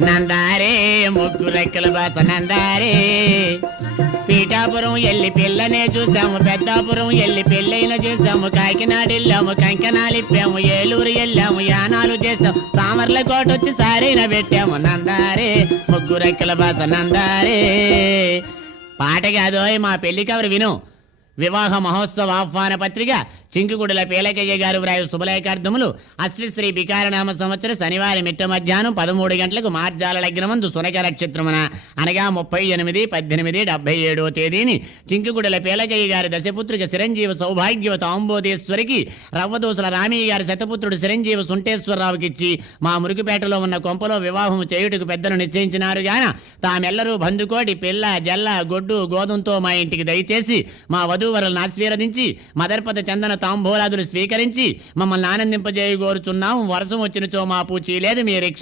నందారే ముగ్గురెక్కల బాస నందారే. పీఠాపురం ఎల్లి పిల్లనే చూసాము, పెద్దాపురం ఎల్లి పెళ్ళైన చూసాము, కాకినాడ వెళ్ళాము, కంకణాలు ఇప్పాము, ఏలూరు వెళ్ళాము, యానాలు చేసాము, సామర్ల కోటొచ్చి సారైన పెట్టాము. నందారే ముగ్గురెక్కల బాస నందారే. పాట కాదోయ్, మా పెళ్లి కవర్ విను. వివాహ మహోత్సవ ఆహ్వాన పత్రిక చింకుగుడుల పేలకయ్య గారు వ్రాయు శుభలేఖార్థములు అశ్విశ్రీ బికారనామ సంవత్సర శనివారం మిట్ట మధ్యాహ్నం 13 గంటలకు మార్జాల లగ్నమందు సునక నక్షత్రమున అనగా 30/8/1877 తేదీని చింకుగుడుల పేలకయ్య గారి దశపుత్రిక చిరంజీవ సౌభాగ్యవత ఆంబోధేశ్వరికి రవ్వదోసుల రామయ్య గారి శతపుత్రుడు చిరంజీవ సుంటేశ్వరరావుకిచ్చి మా మురికిపేటలో ఉన్న కొంపలో వివాహం చేయుటకు పెద్దలు నిశ్చయించినారు గాన తామెల్లరూ బంధుకోటి పిల్ల జల్ల గొడ్డు గోధుమతో మా ఇంటికి దయచేసి మా వధూవరులను ఆశీర్వదించి మదర్పద చందన తాంబూలాదులు స్వీకరించి మమ్మల్ని ఆనందింపజేయగోరుచున్నాము. వర్షం వచ్చినచో మా పూచి లేదు, మీ రిక్ష